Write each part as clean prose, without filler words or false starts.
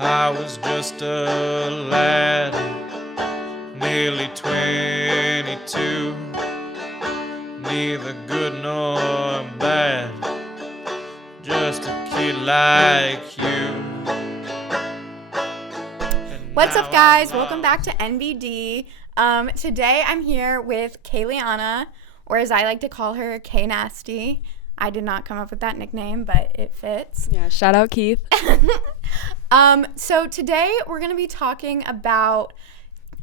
I was just a lad, nearly 22, neither good nor bad, just a kid like you. What's up, guys? Welcome back to NBD. Today I'm here with Kayleanna, or as I like to call her, K Nasty. I did not come up with that nickname, but it fits. Yeah, shout out Keith. So today we're going to be talking about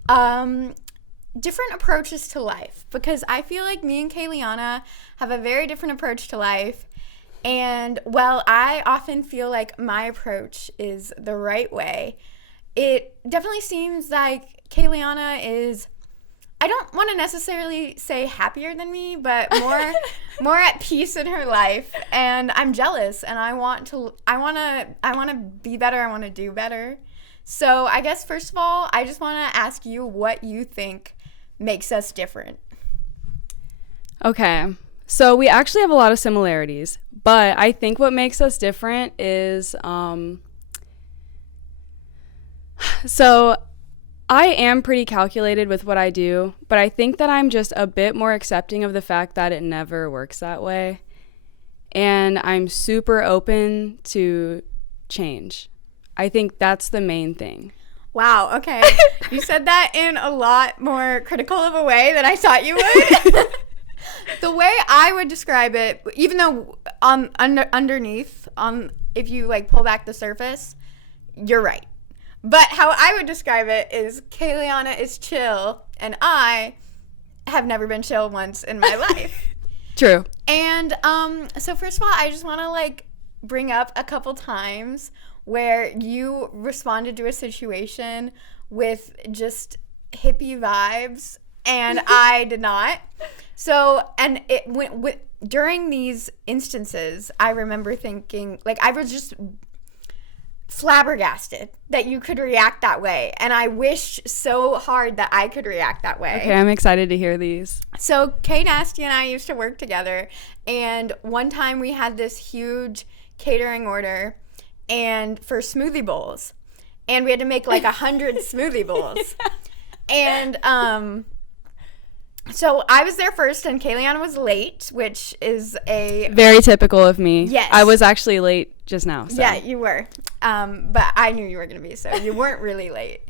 different approaches to life, because I feel like me and Kayleanna have a very different approach to life. And while I often feel like my approach is the right way, it definitely seems like Kayleanna is, I don't want to necessarily say happier than me, but more at peace in her life. And I'm jealous, and I want to be better. I want to do better. So I guess first of all, I just want to ask you what you think makes us different. Okay, so we actually have a lot of similarities, but I think what makes us different is, so I am pretty calculated with what I do, but I think that I'm just a bit more accepting of the fact that it never works that way. And I'm super open to change. I think that's the main thing. Wow, okay. You said that in a lot more critical of a way than I thought you would. The way I would describe it, even though underneath, if you like pull back the surface, you're right. But how I would describe it is Kayleanna is chill, and I have never been chill once in my life. True. And so first of all, I just want to like bring up a couple times where you responded to a situation with just hippie vibes, and I did not. So, and it went during these instances, I remember thinking, like, I was just flabbergasted that you could react that way, and I wish so hard that I could react that way. Okay, I'm excited to hear these. So K Nasty and I used to work together, and one time we had this huge catering order and for smoothie bowls, and we had to make like 100 smoothie bowls. And so I was there first, and Kayleanna was late, which is a very typical of me. Yes. I was actually late just now. So. Yeah, you were. But I knew you were going to be, so you weren't really late.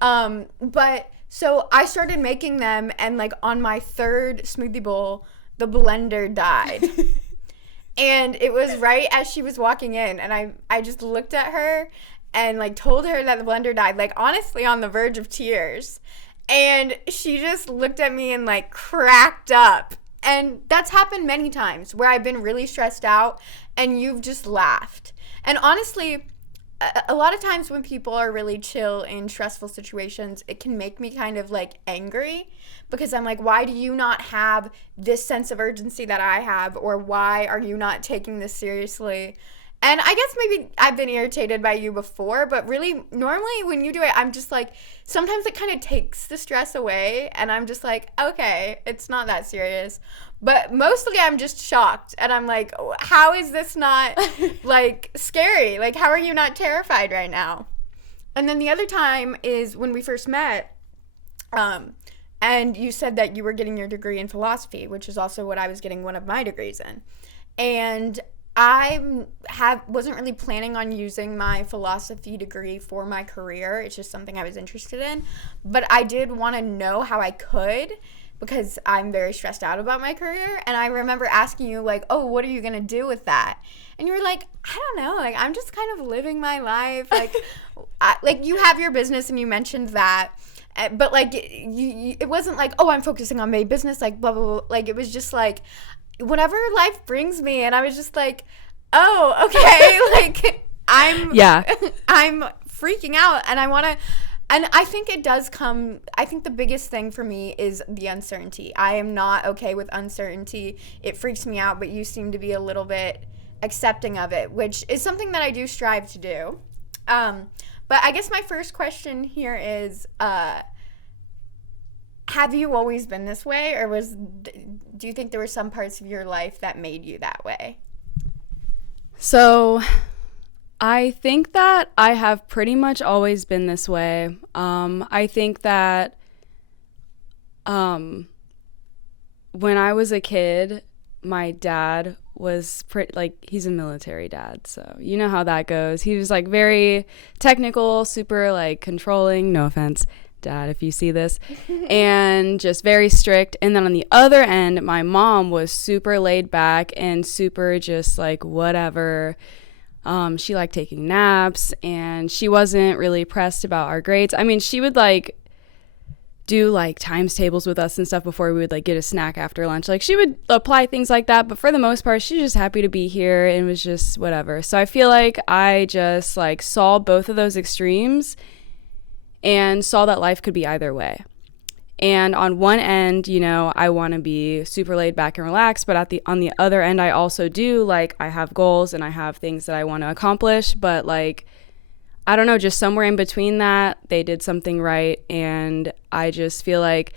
But so I started making them, and like on my third smoothie bowl, the blender died. And it was right as she was walking in, and I just looked at her and like told her that the blender died, like honestly on the verge of tears. And she just looked at me and like cracked up. And that's happened many times where I've been really stressed out and you've just laughed. And honestly, a lot of times when people are really chill in stressful situations, it can make me kind of like angry, because I'm like, why do you not have this sense of urgency that I have? Or why are you not taking this seriously? And I guess maybe I've been irritated by you before, but really, normally when you do it, I'm just like, sometimes it kind of takes the stress away, and I'm just like, okay, it's not that serious. But mostly I'm just shocked, and I'm like, how is this not, like, scary? Like, how are you not terrified right now? And then the other time is when we first met, and you said that you were getting your degree in philosophy, which is also what I was getting one of my degrees in. And I wasn't really planning on using my philosophy degree for my career. It's just something I was interested in. But I did want to know how I could, because I'm very stressed out about my career. And I remember asking you, like, oh, what are you going to do with that? And you were like, I don't know. Like, I'm just kind of living my life. Like, like you have your business, and you mentioned that. But, like, it wasn't like, oh, I'm focusing on my business, like, blah, blah, blah. Like, it was just like, whatever life brings me. And I was just like, oh, okay. Like, I'm freaking out, and I want to, and I think it does come, I think the biggest thing for me is the uncertainty. I am not okay with uncertainty. It freaks me out, but you seem to be a little bit accepting of it, which is something that I do strive to do. But I guess my first question here is, have you always been this way, or do you think there were some parts of your life that made you that way? So I think that I have pretty much always been this way. I think that when I was a kid, my dad was he's a military dad, so you know how that goes. He was like very technical, super like controlling, no offense, Dad, if you see this, and just very strict. And then on the other end, my mom was super laid back and super just like whatever. She liked taking naps, and she wasn't really pressed about our grades. I mean, she would like do like times tables with us and stuff before we would like get a snack after lunch. Like she would apply things like that, but for the most part, she's just happy to be here and was just whatever. So I feel like I just like saw both of those extremes and saw that life could be either way. And on one end, you know, I want to be super laid back and relaxed, but on the other end, I also do like I have goals and I have things that I want to accomplish, but like I don't know, just somewhere in between that, they did something right. And I just feel like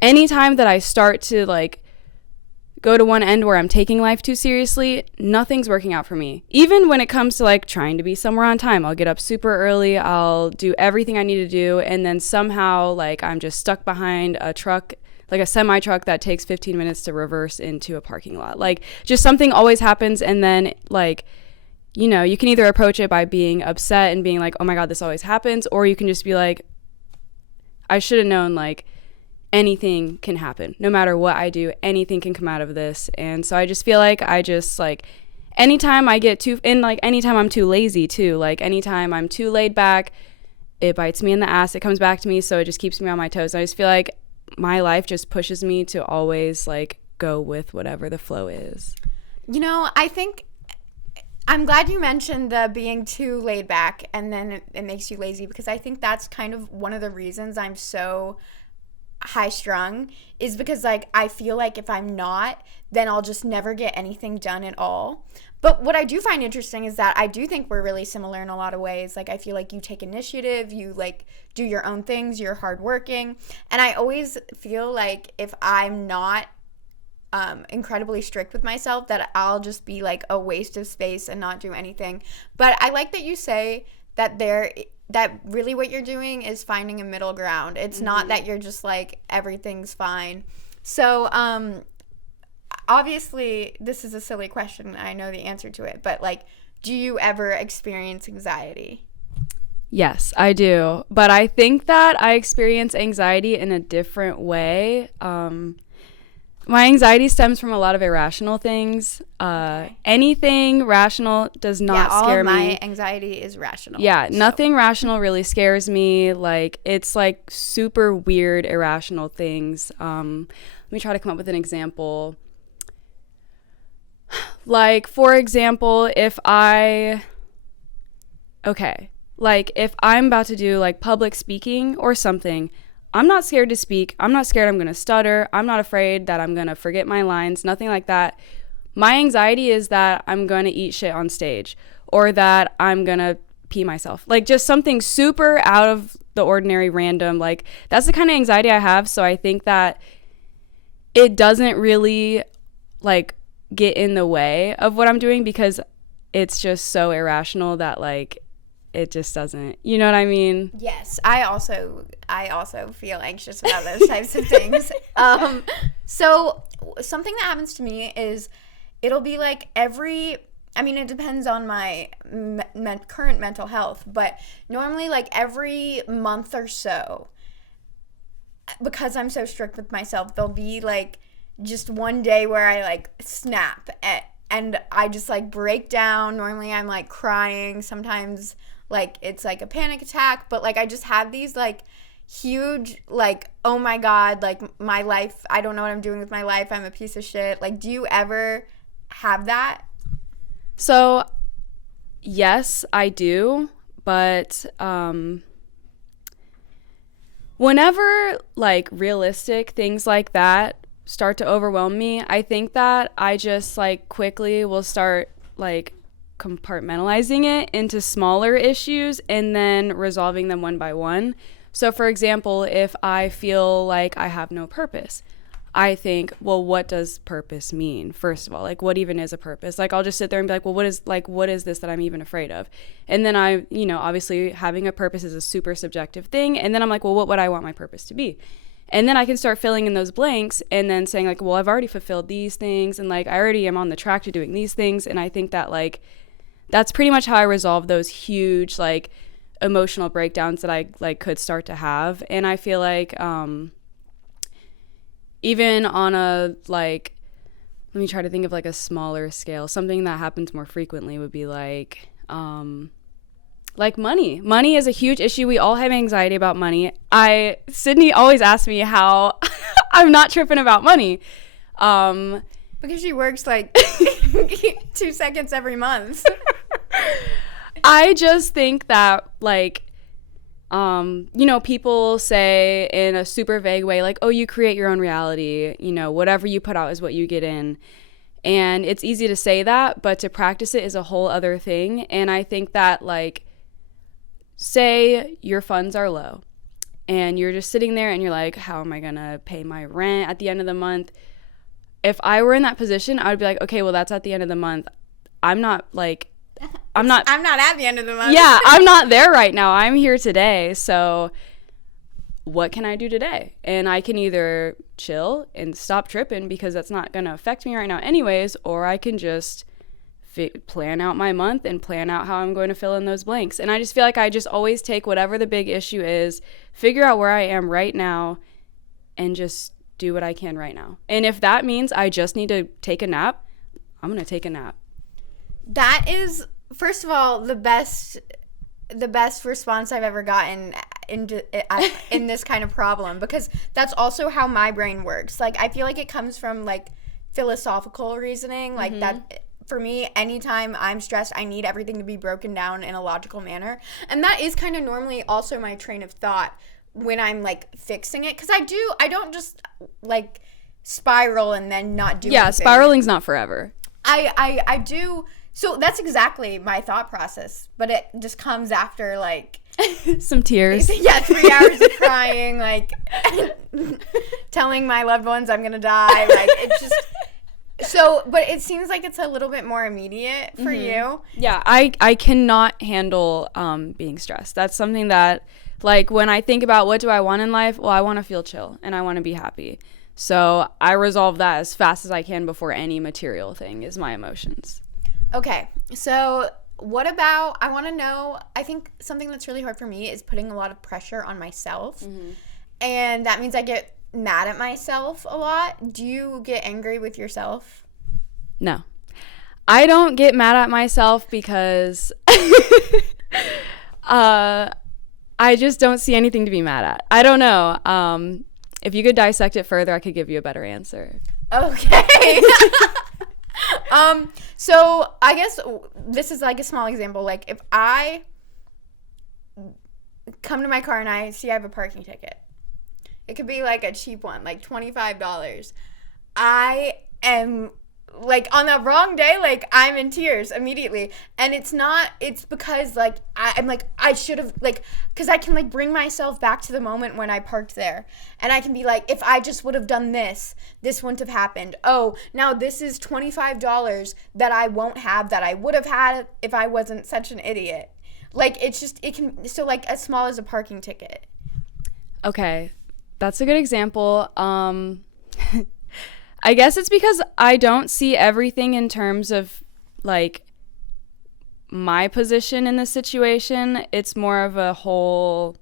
anytime that I start to like go to one end where I'm taking life too seriously, nothing's working out for me. Even when it comes to like trying to be somewhere on time, I'll get up super early, I'll do everything I need to do, and then somehow like I'm just stuck behind a truck, like a semi truck that takes 15 minutes to reverse into a parking lot. Like just something always happens, and then like, you know, you can either approach it by being upset and being like, oh my God, this always happens, or you can just be like, I should have known, like, anything can happen. No matter what I do, anything can come out of this. And so I just feel like I just, like, anytime I get too, and, like, anytime I'm too lazy, too, like, anytime I'm too laid back, it bites me in the ass. It comes back to me, so it just keeps me on my toes. I just feel like my life just pushes me to always, like, go with whatever the flow is. You know, I think I'm glad you mentioned the being too laid back and then it makes you lazy, because I think that's kind of one of the reasons I'm so high strung, is because like I feel like if I'm not, then I'll just never get anything done at all. But what I do find interesting is that I do think we're really similar in a lot of ways. Like I feel like you take initiative, you like do your own things, you're hardworking, and I always feel like if I'm not incredibly strict with myself, that I'll just be like a waste of space and not do anything. But I like that you say that that really what you're doing is finding a middle ground. It's not that you're just like everything's fine. So obviously this is a silly question, I know the answer to it, but like, do you ever experience anxiety? Yes, I do. But I think that I experience anxiety in a different way. My anxiety stems from a lot of irrational things. Anything rational does not scare me. All my anxiety is rational. Yeah, nothing rational really scares me. Like, it's like super weird, irrational things. Let me try to come up with an example. Like, for example, if I'm about to do like public speaking or something, I'm not scared to speak. I'm not scared I'm going to stutter. I'm not afraid that I'm going to forget my lines, nothing like that. My anxiety is that I'm going to eat shit on stage, or that I'm going to pee myself. Like just something super out of the ordinary, random. Like that's the kind of anxiety I have. So I think that it doesn't really like get in the way of what I'm doing, because it's just so irrational that like it just doesn't, you know what I mean? Yes, I also feel anxious about those types of things. So something that happens to me is it'll be like it depends on my current mental health, but normally like every month or so, because I'm so strict with myself, there'll be like just one day where I like snap and I just like break down. Normally I'm like crying. Sometimes like it's like a panic attack, but like I just have these like huge like, oh my God, like my life, I don't know what I'm doing with my life, I'm a piece of shit. Like, do you ever have that? So yes, I do, but whenever like realistic things like that start to overwhelm me, I think that I just like quickly will start like compartmentalizing it into smaller issues and then resolving them one by one. So for example, if I feel like I have no purpose, I think, well, what does purpose mean? First of all, like, what even is a purpose? Like, I'll just sit there and be like, well, what is this that I'm even afraid of? And then obviously having a purpose is a super subjective thing. And then I'm like, well, what would I want my purpose to be? And then I can start filling in those blanks and then saying like, well, I've already fulfilled these things. And like, I already am on the track to doing these things. And I think that like, that's pretty much how I resolve those huge, like, emotional breakdowns that I like could start to have. And I feel like, even on a, like, let me try to think of like a smaller scale, something that happens more frequently would be like money. Money is a huge issue. We all have anxiety about money. Sydney always asks me how I'm not tripping about money. Because she works like 2 seconds every month. I just think that like, people say in a super vague way, like, oh, you create your own reality, whatever you put out is what you get in. And it's easy to say that, but to practice it is a whole other thing. And I think that, like, say your funds are low and you're just sitting there and you're like, how am I going to pay my rent at the end of the month? If I were in that position, I would be like, okay, well, that's at the end of the month. I'm not at the end of the month. Yeah, I'm not there right now. I'm here today. So what can I do today? And I can either chill and stop tripping because that's not going to affect me right now anyways, or I can just plan out my month and plan out how I'm going to fill in those blanks. And I just feel like I just always take whatever the big issue is, figure out where I am right now, and just do what I can right now. And if that means I just need to take a nap, I'm going to take a nap. That is, first of all, the best response I've ever gotten in this kind of problem, because that's also how my brain works. Like, I feel like it comes from like philosophical reasoning, like that. For me, anytime I'm stressed, I need everything to be broken down in a logical manner, and that is kind of normally also my train of thought when I'm like fixing it, because I don't just like spiral and then not do anything. Yeah, spiraling's not forever. I do. So that's exactly my thought process, but it just comes after like some tears. Yeah, 3 hours of crying, like telling my loved ones I'm gonna die. Like, it's just so. But it seems like it's a little bit more immediate for you. Yeah, I cannot handle being stressed. That's something that, like, when I think about what do I want in life, well, I want to feel chill and I want to be happy. So I resolve that as fast as I can before any material thing is my emotions. Okay, so what about, I want to know, I think something that's really hard for me is putting a lot of pressure on myself. And that means I get mad at myself a lot. Do you get angry with yourself? No. I don't get mad at myself because I just don't see anything to be mad at. I don't know. If you could dissect it further, I could give you a better answer. Okay. So I guess this is like a small example. Like, if I come to my car and I see I have a parking ticket, it could be like a cheap one, like $25. I am like, on the wrong day, like, I'm in tears immediately. And it's because like I'm like, I should have, like, because I can like bring myself back to the moment when I parked there, and I can be like, if I just would have done this wouldn't have happened. Oh, now this is $25 that I won't have, that I would have had if I wasn't such an idiot. Like, so like as small as a parking ticket. Okay, that's a good example. I guess it's because I don't see everything in terms of, like, my position in the situation. It's more of the whole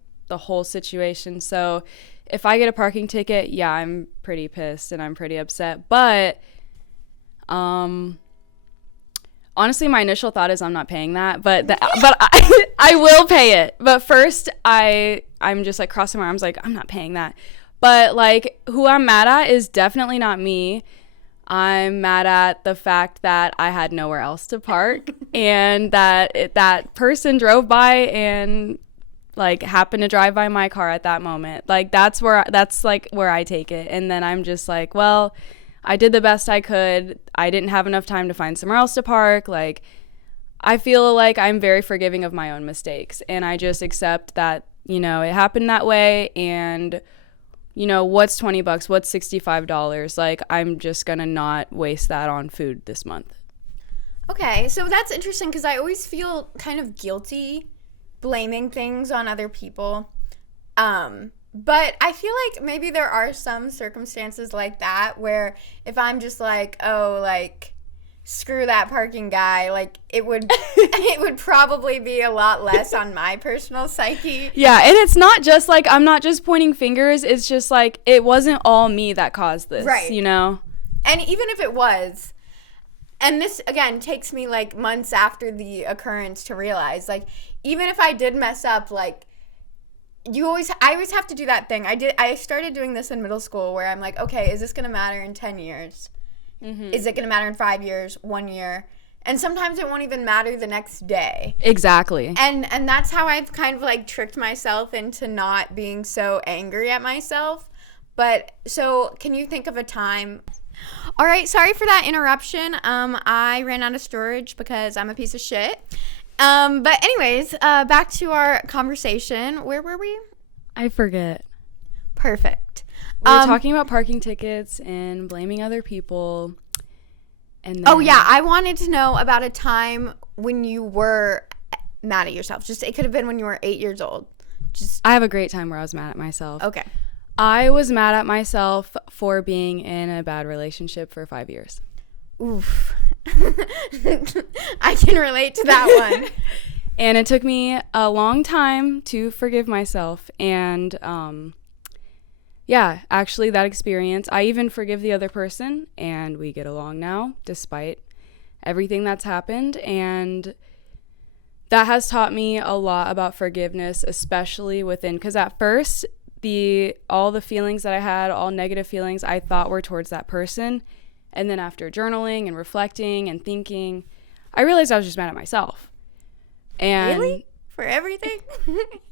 situation. So if I get a parking ticket, yeah, I'm pretty pissed and I'm pretty upset. But honestly, my initial thought is I'm not paying that. But I will pay it. But first, I'm just, like, crossing my arms, like, I'm not paying that. But, like, who I'm mad at is definitely not me. I'm mad at the fact that I had nowhere else to park and that person drove by and, like, happened to drive by my car at that moment. Like, that's where I take it. And then I'm just like, well, I did the best I could. I didn't have enough time to find somewhere else to park. Like, I feel like I'm very forgiving of my own mistakes. And I just accept that, it happened that way, and you know, what's $20? What's $65? Like, I'm just going to not waste that on food this month. Okay, so that's interesting because I always feel kind of guilty blaming things on other people. But I feel like maybe there are some circumstances like that where if I'm just like, oh, like, screw that parking guy, like, it would it would probably be a lot less on my personal psyche. Yeah, and it's not just like, I'm not just pointing fingers. It's just like, it wasn't all me that caused this, right? You know? And even if it was, and this, again, takes me, like, months after the occurrence to realize, like, even if I did mess up, like, I always have to do that thing. I started doing this in middle school where I'm like, okay, is this going to matter in 10 years? Mm-hmm. Is it going to matter in 5 years, 1 year? And sometimes it won't even matter the next day. Exactly. And that's how I've kind of, like, tricked myself into not being so angry at myself. But, so, can you think of a time? All right, sorry for that interruption. I ran out of storage because I'm a piece of shit. But anyways, back to our conversation. Where were we? I forget. Perfect. We were talking about parking tickets and blaming other people. And then, oh, yeah. I wanted to know about a time when you were mad at yourself. Just, it could have been when you were 8 years old. I have a great time where I was mad at myself. Okay. I was mad at myself for being in a bad relationship for 5 years. Oof. I can relate to that one. And it took me a long time to forgive myself. And yeah, actually that experience, I even forgive the other person and we get along now despite everything that's happened. And that has taught me a lot about forgiveness, especially within, because at first all the feelings that I had, all negative feelings I thought were towards that person. And then after journaling and reflecting and thinking, I realized I was just mad at myself. And really? For everything?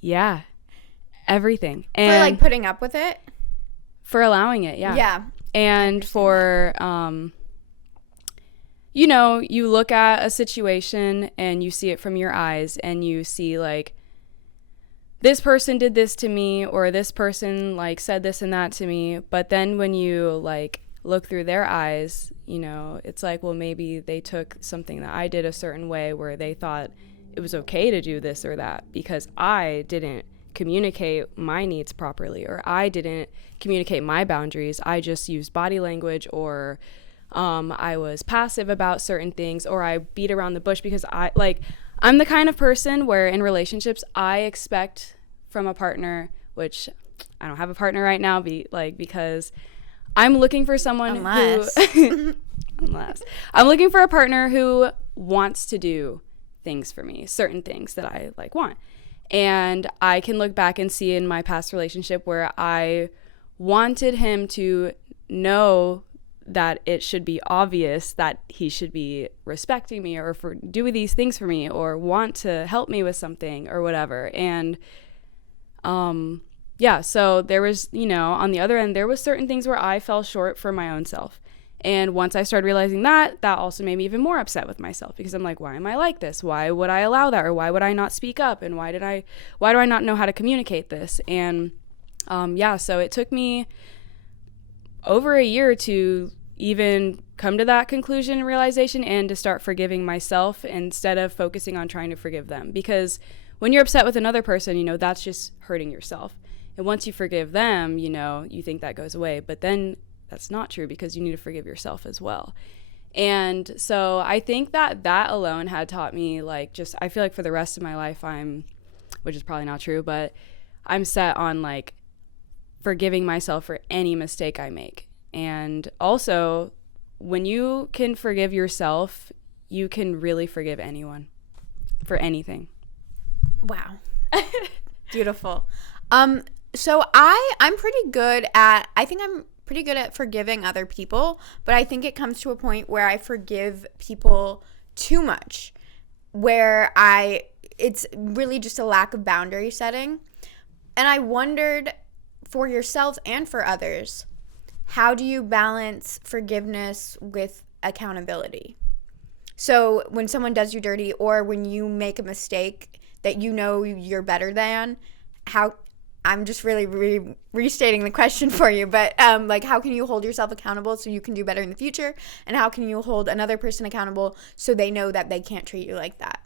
Yeah. Everything. And for, like, putting up with it? For allowing it, yeah. Yeah. And for, you know, you look at a situation and you see it from your eyes and you see, like, this person did this to me or this person, like, said this and that to me. But then when you, like, look through their eyes, you know, it's like, well, maybe they took something that I did a certain way where they thought it was okay to do this or that because I didn't communicate my needs properly or I didn't communicate my boundaries. I just used body language or I was passive about certain things or I beat around the bush because I'm the kind of person where in relationships I expect from a partner, which I don't have a partner right now because I'm looking for someone who unless I'm looking for a partner who wants to do things for me, certain things that I like want. And I can look back and see in my past relationship where I wanted him to know that it should be obvious that he should be respecting me or for doing these things for me or want to help me with something or whatever. And yeah, so there was, you know, on the other end, there was certain things where I fell short for my own self. And once I started realizing that also made me even more upset with myself because I'm like, why am I like this? Why would I allow that? Or why would I not speak up? And why do I not know how to communicate this? And yeah, so it took me over a year to even come to that conclusion and realization and to start forgiving myself instead of focusing on trying to forgive them. Because when you're upset with another person, you know, that's just hurting yourself. And once you forgive them, you know, you think that goes away. But then that's not true because you need to forgive yourself as well. And so I think that alone had taught me, like, just, I feel like for the rest of my life which is probably not true, but I'm set on, like, forgiving myself for any mistake I make. And also, when you can forgive yourself, you can really forgive anyone for anything. Wow. Beautiful. So I'm pretty good at forgiving other people, but I think it comes to a point where I forgive people too much, where it's really just a lack of boundary setting. And I wondered, for yourself and for others, how do you balance forgiveness with accountability? So when someone does you dirty or when you make a mistake that you know you're better than, how I'm just really restating the question for you, but like, how can you hold yourself accountable so you can do better in the future? And how can you hold another person accountable so they know that they can't treat you like that?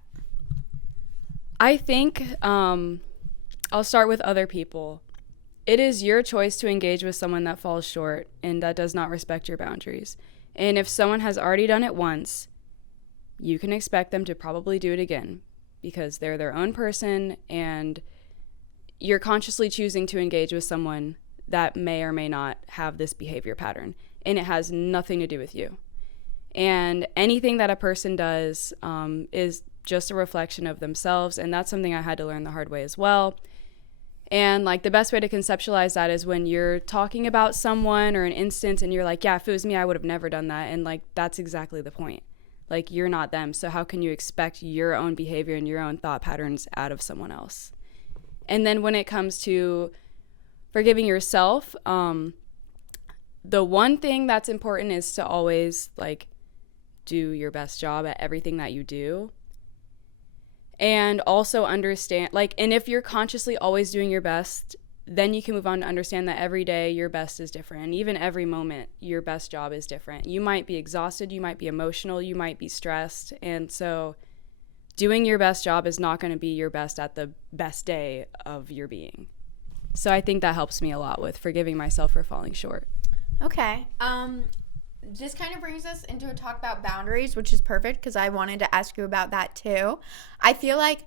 I think I'll start with other people. It is your choice to engage with someone that falls short and that does not respect your boundaries. And if someone has already done it once, you can expect them to probably do it again because they're their own person and you're consciously choosing to engage with someone that may or may not have this behavior pattern. And it has nothing to do with you. And anything that a person does is just a reflection of themselves. And that's something I had to learn the hard way as well. And like the best way to conceptualize that is when you're talking about someone or an instance and you're like, yeah, if it was me, I would have never done that. And like, that's exactly the point. Like, you're not them. So how can you expect your own behavior and your own thought patterns out of someone else? And then when it comes to forgiving yourself, the one thing that's important is to always like do your best job at everything that you do. And also understand, like, and if you're consciously always doing your best, then you can move on to understand that every day your best is different. And even every moment, your best job is different. You might be exhausted, you might be emotional, you might be stressed. And so doing your best job is not going to be your best at the best day of your being. So I think that helps me a lot with forgiving myself for falling short. Okay. This kind of brings us into a talk about boundaries, which is perfect because I wanted to ask you about that too. I feel like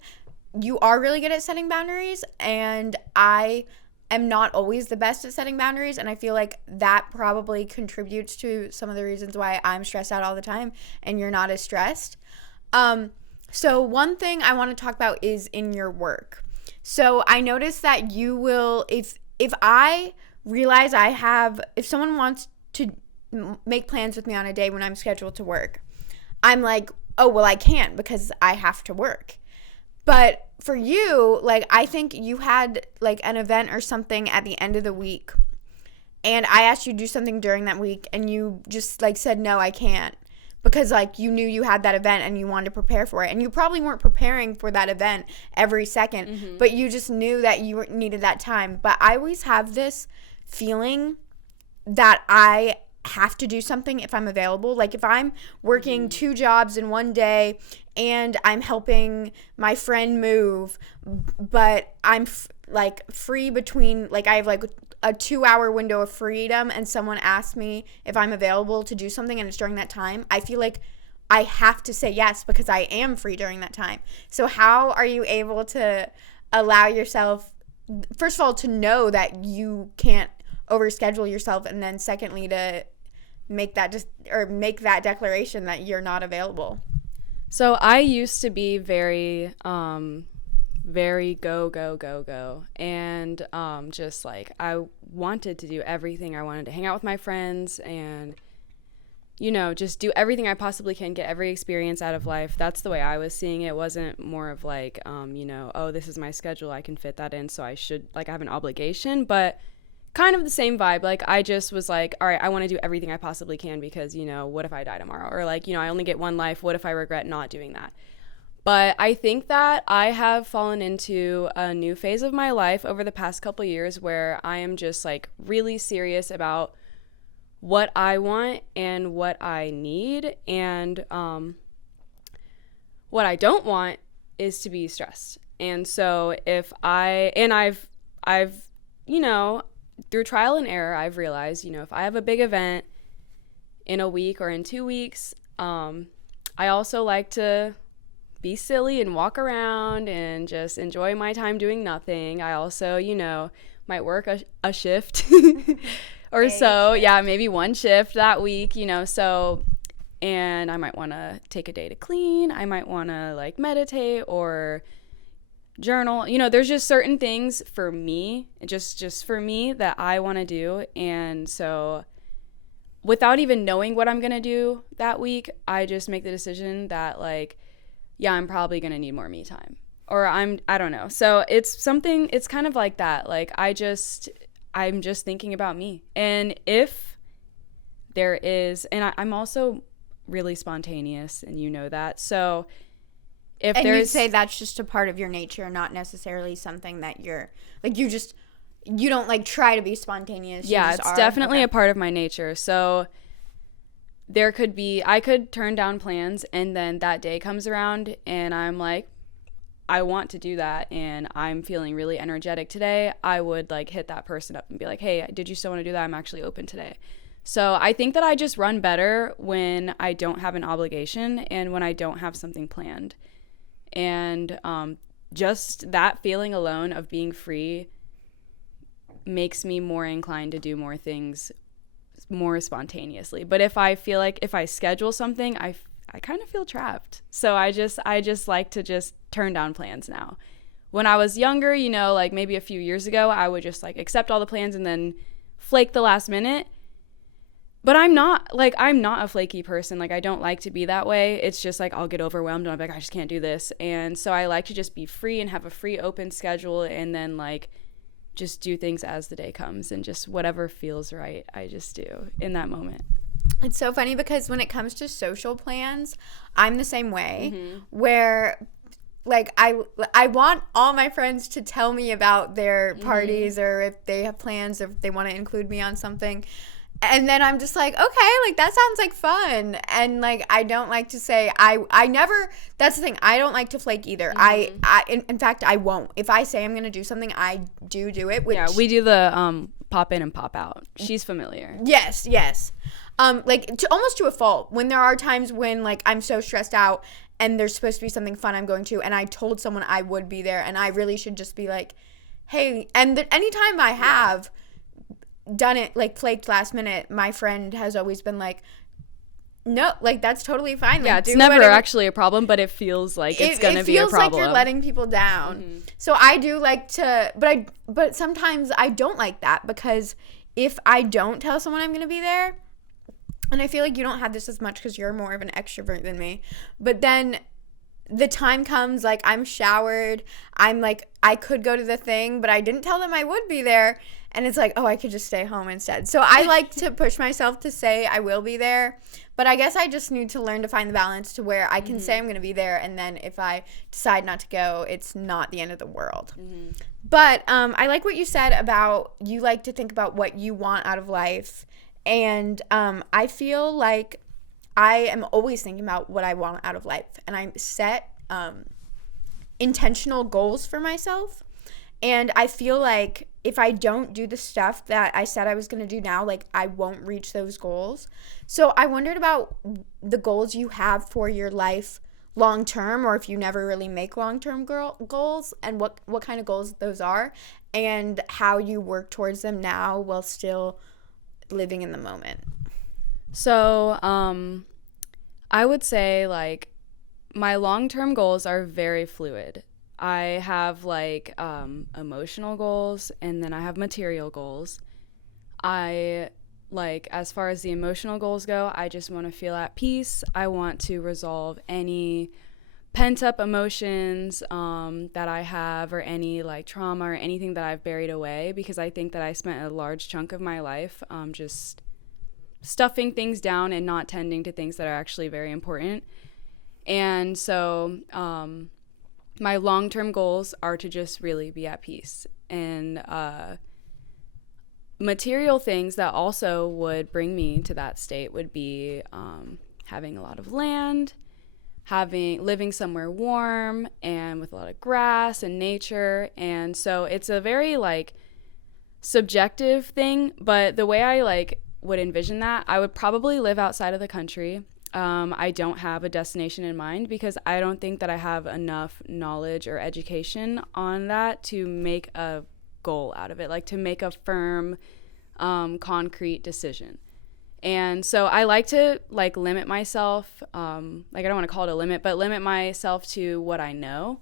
you are really good at setting boundaries, and I am not always the best at setting boundaries, and I feel like that probably contributes to some of the reasons why I'm stressed out all the time and you're not as stressed. So one thing I want to talk about is in your work. So I noticed that you will, if I realize if someone wants to make plans with me on a day when I'm scheduled to work, I'm like, oh, well, I can't because I have to work. But for you, like, I think you had like an event or something at the end of the week, and I asked you to do something during that week, and you just like said, no, I can't, because like you knew you had that event and you wanted to prepare for it, and you probably weren't preparing for that event every second, but you just knew that you needed that time. But I always have this feeling that I have to do something if I'm available. Like if I'm working 2 jobs in one day and I'm helping my friend move, but I'm like free between, like I have like a 2-hour window of freedom and someone asks me if I'm available to do something and it's during that time, I feel like I have to say yes because I am free during that time. So how are you able to allow yourself, first of all, to know that you can't overschedule yourself, and then secondly to make that declaration that you're not available? So I used to be very go, and just like I wanted to do everything. I wanted to hang out with my friends and just do everything I possibly can, get every experience out of life. That's the way I was seeing it. It wasn't more of like oh, this is my schedule, I can fit that in, so I should, like, I have an obligation, but kind of the same vibe. Like, I just was like, all right, I want to do everything I possibly can because, what if I die tomorrow? Or like, I only get one life. What if I regret not doing that? But I think that I have fallen into a new phase of my life over the past couple years where I am just like really serious about what I want and what I need. And what I don't want is to be stressed. And so I've through trial and error, I've realized, if I have a big event in a week or in 2 weeks, I also like to be silly and walk around and just enjoy my time doing nothing. I also, might work a shift or so. Yeah, maybe one shift that week, so, and I might want to take a day to clean. I might want to like meditate or journal. There's just certain things for me, just for me, that I want to do. And so without even knowing what I'm going to do that week, I just make the decision that like, yeah, I'm probably going to need more me time, or I don't know. So it's kind of like that. Like I'm just thinking about me. And if there is, and I'm also really spontaneous, and that. So if and there's, you'd say that's just a part of your nature, not necessarily something that you're like, you just you don't like try to be spontaneous. Yeah, you just it's are. definitely Okay. a part of my nature. So I could turn down plans, and then that day comes around and I'm like, I want to do that and I'm feeling really energetic today. I would like hit that person up and be like, hey, did you still want to do that? I'm actually open today. So I think that I just run better when I don't have an obligation and when I don't have something planned. And just that feeling alone of being free makes me more inclined to do more things more spontaneously. But if I feel like if I schedule something, I kind of feel trapped. So I just like to just turn down plans now. When I was younger, you know, like maybe a few years ago, I would just like accept all the plans and then flake the last minute. But I'm not a flaky person. Like I don't like to be that way. It's just like I'll get overwhelmed and I'll be like, I just can't do this. And so I like to just be free and have a free open schedule and then like just do things as the day comes and just whatever feels right, I just do in that moment. It's so funny because when it comes to social plans, I'm the same way, where like I want all my friends to tell me about their parties or if they have plans or if they want to include me on something. And then I'm just like, okay, like that sounds like fun. And like I don't like to say I never, that's the thing, I don't like to flake either. In fact I won't. If I say I'm going to do something, I do it, which, Yeah, we do the pop in and pop out. She's familiar. Yes. Like almost to a fault. When there are times when like I'm so stressed out and there's supposed to be something fun I'm going to, and I told someone I would be there, and I really should just be like, hey. And anytime I have done it, like flaked last minute, my friend has always been like, no, like that's totally fine. Like, Yeah, it's never actually a problem, but it feels like it's gonna be a problem. It feels like you're letting people down. So I do like to, but sometimes I don't like that, because if I don't tell someone I'm gonna be there, and I feel like you don't have this as much because you're more of an extrovert than me, but then the time comes, like I'm showered, I'm like, I could go to the thing, but I didn't tell them I would be there, and it's like, oh, I could just stay home instead. So I like to push myself to say I will be there, but I guess I just need to learn to find the balance to where I can say I'm going to be there, and then if I decide not to go, it's not the end of the world. But I like what you said about you like to think about what you want out of life, and I feel like I am always thinking about what I want out of life, and I set intentional goals for myself. And I feel like if I don't do the stuff that I said I was going to do now, like I won't reach those goals. So I wondered about the goals you have for your life long term, or if you never really make long term goals, and what kind of goals those are, and how you work towards them now while still living in the moment. So I would say like my long-term goals are very fluid. I have like emotional goals, and then I have material goals. I like, as far as the emotional goals go, I just want to feel at peace. I want to resolve any pent-up emotions that I have, or any like trauma or anything that I've buried away, because I think that I spent a large chunk of my life just stuffing things down and not tending to things that are actually very important. And so my long-term goals are to just really be at peace. And material things that also would bring me to that state would be having a lot of land, living somewhere warm and with a lot of grass and nature. And so it's a very like subjective thing, but the way I like would envision that, I would probably live outside of the country. I don't have a destination in mind, because I don't think that I have enough knowledge or education on that to make a goal out of it, like to make a firm, concrete decision. And so I like to like limit myself, like I don't want to call it a limit, but limit myself to what I know,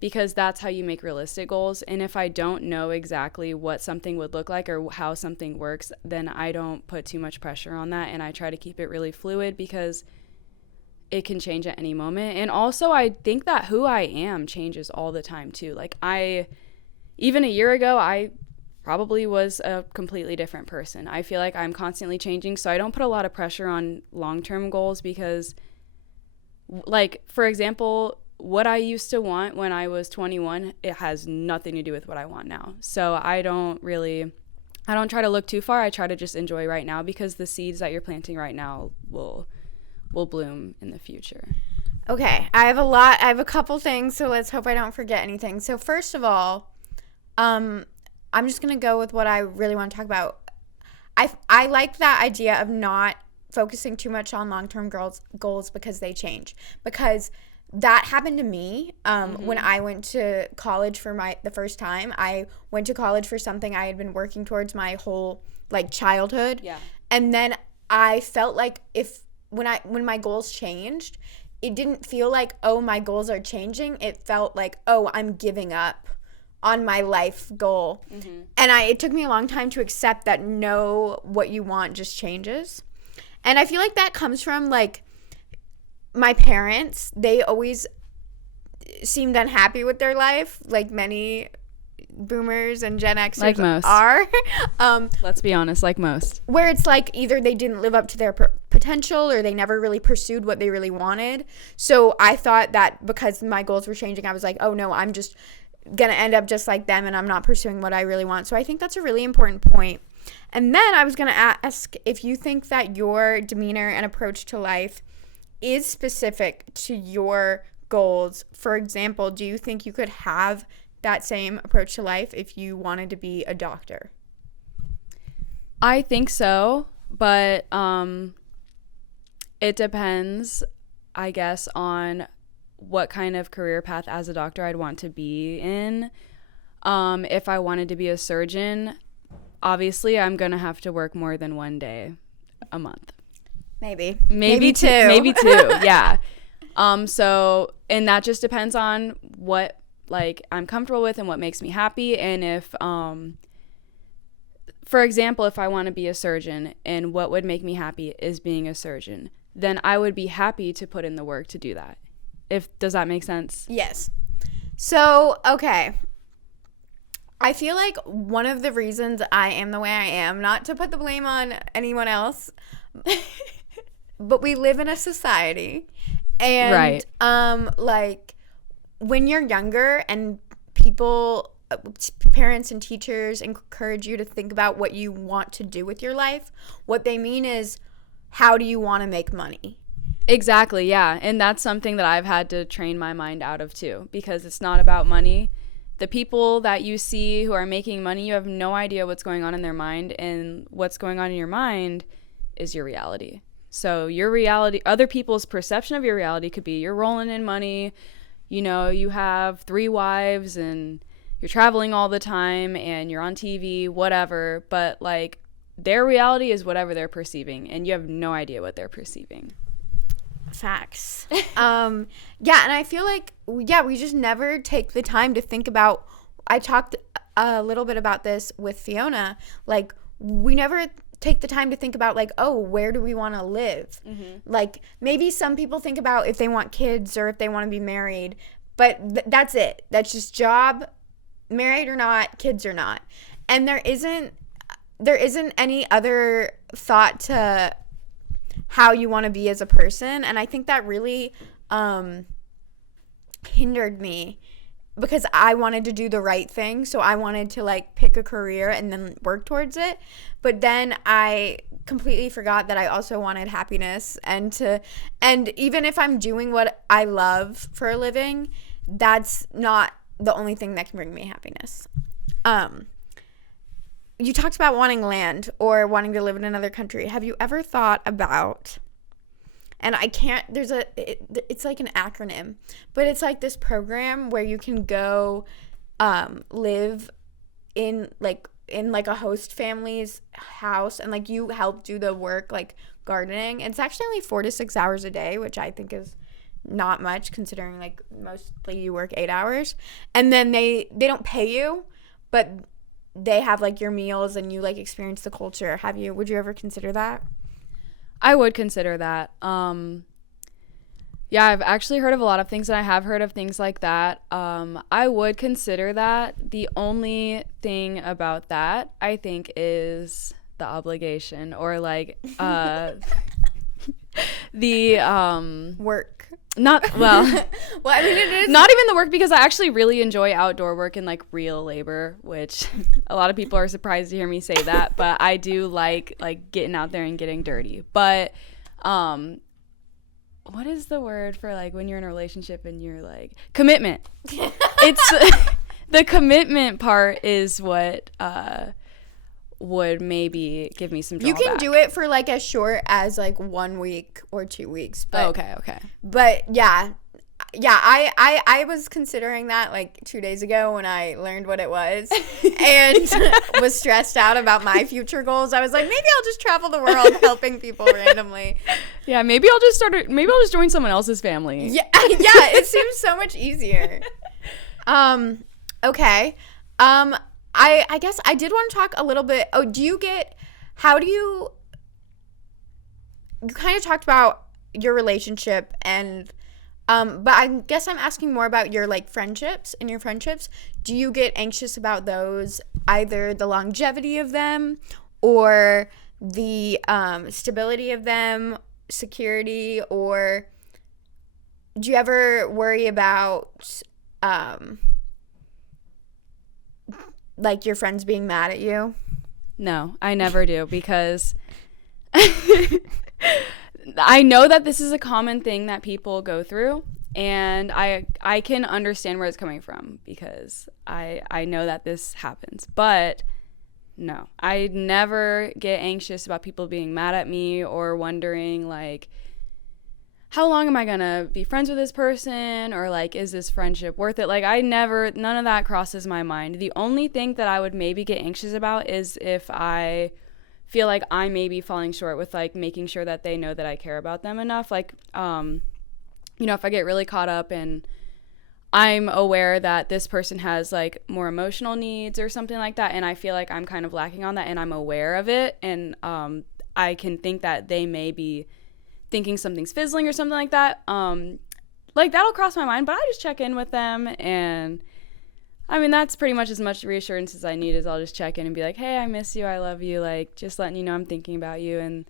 because that's how you make realistic goals. And if I don't know exactly what something would look like or how something works, then I don't put too much pressure on that, and I try to keep it really fluid, because it can change at any moment. And also I think that who I am changes all the time too. Like even a year ago, I probably was a completely different person. I feel like I'm constantly changing, so I don't put a lot of pressure on long-term goals, because like, for example, what I used to want when I was 21, it has nothing to do with what I want now. So I don't try to look too far. I try to just enjoy right now, because the seeds that you're planting right now will bloom in the future. Okay, I have a couple things, so let's hope I don't forget anything. So first of all, I'm just going to go with what I really want to talk about. I like that idea of not focusing too much on long-term goals because they change. Because that happened to me when I went to college for the first time. I went to college for something I had been working towards my whole like childhood. Yeah. And then I felt like when my goals changed, it didn't feel like, oh, my goals are changing. It felt like, oh, I'm giving up on my life goal. Mm-hmm. And it took me a long time to accept that what you want just changes. And I feel like that comes from like my parents. They always seemed unhappy with their life, like many boomers and Gen Xers like most are. Let's be honest, like most. Where it's like either they didn't live up to their potential or they never really pursued what they really wanted. So I thought that because my goals were changing, I was like, oh no, I'm just gonna end up just like them and I'm not pursuing what I really want. So I think that's a really important point. And then I was gonna ask if you think that your demeanor and approach to life is specific to your goals. For example, do you think you could have that same approach to life if you wanted to be a doctor? I think so, but it depends, I guess, on what kind of career path as a doctor I'd want to be in. If I wanted to be a surgeon, obviously I'm going to have to work more than one day a month. Maybe two. Maybe two, yeah. So, and that just depends on what like I'm comfortable with and what makes me happy. And if, for example, if I want to be a surgeon and what would make me happy is being a surgeon, then I would be happy to put in the work to do that. Does that make sense? Yes. So, okay. I feel like one of the reasons I am the way I am, not to put the blame on anyone else, but we live in a society. And, right. Like, when you're younger and people, parents and teachers encourage you to think about what you want to do with your life, what they mean is, how do you want to make money? Exactly, yeah. And that's something that I've had to train my mind out of too, because it's not about money. The people that you see who are making money, you have no idea what's going on in their mind, and what's going on in your mind is your reality. So your reality, other people's perception of your reality could be you're rolling in money, you know, you have 3 wives and you're traveling all the time and you're on TV, whatever, but like their reality is whatever they're perceiving, and you have no idea what they're perceiving. Facts. Yeah, and I feel like, we just never take the time to think about, I talked a little bit about this with Fiona, like, we never take the time to think about, like, oh, where do we want to live? Mm-hmm. Like, maybe some people think about if they want kids or if they want to be married, but that's it. That's just job, married or not, kids or not. And there isn't any other thought to how you want to be as a person. And I think that really hindered me, because I wanted to do the right thing. So I wanted to like pick a career and then work towards it. But then I completely forgot that I also wanted happiness, and even if I'm doing what I love for a living, that's not the only thing that can bring me happiness. You talked about wanting land or wanting to live in another country. Have you ever thought about, and I can't, it's like an acronym, but it's like this program where you can go live in a host family's house, and like you help do the work, like gardening. It's actually only 4 to 6 hours a day, which I think is not much considering like mostly you work 8 hours. And then they don't pay you, but they have like your meals and you like experience the culture. Would you ever consider that? I would consider that. Yeah, I've actually heard of a lot of things, and I have heard of things like that. I would consider that. The only thing about that, I think, is the obligation, or like the work. Not, well, Well, I mean, it is. not even the work, because I actually really enjoy outdoor work and like real labor, which a lot of people are surprised to hear me say that, but I do like getting out there and getting dirty. But what is the word for like when you're in a relationship and you're like commitment? It's the commitment part is what would maybe give me some You drawback. can do it for like as short as like 1 week or 2 weeks. But, Okay. But yeah, I was considering that like 2 days ago when I learned what it was and was stressed out about my future goals. I was like, maybe I'll just travel the world helping people randomly. Yeah, maybe I'll just join someone else's family. Yeah, it seems so much easier. Okay. I guess I did want to talk a little bit. Oh, you kind of talked about your relationship and but I guess I'm asking more about your like friendships and your friendships. Do you get anxious about those, either the longevity of them or the stability of them, security, or do you ever worry about like your friends being mad at you? No, I never do, because I know that this is a common thing that people go through, and I can understand where it's coming from, because I know that this happens. But no, I never get anxious about people being mad at me or wondering like, how long am I gonna be friends with this person, or like, is this friendship worth it? Like, none of that crosses my mind. The only thing that I would maybe get anxious about is if I feel like I may be falling short with like making sure that they know that I care about them enough. Like, if I get really caught up and I'm aware that this person has like more emotional needs or something like that, and I feel like I'm kind of lacking on that, and I'm aware of it, and I can think that they may be thinking something's fizzling or something like that, like that'll cross my mind, but I just check in with them, and I mean, that's pretty much as much reassurance as I need, is I'll just check in and be like, hey, I miss you, I love you, like just letting you know I'm thinking about you. And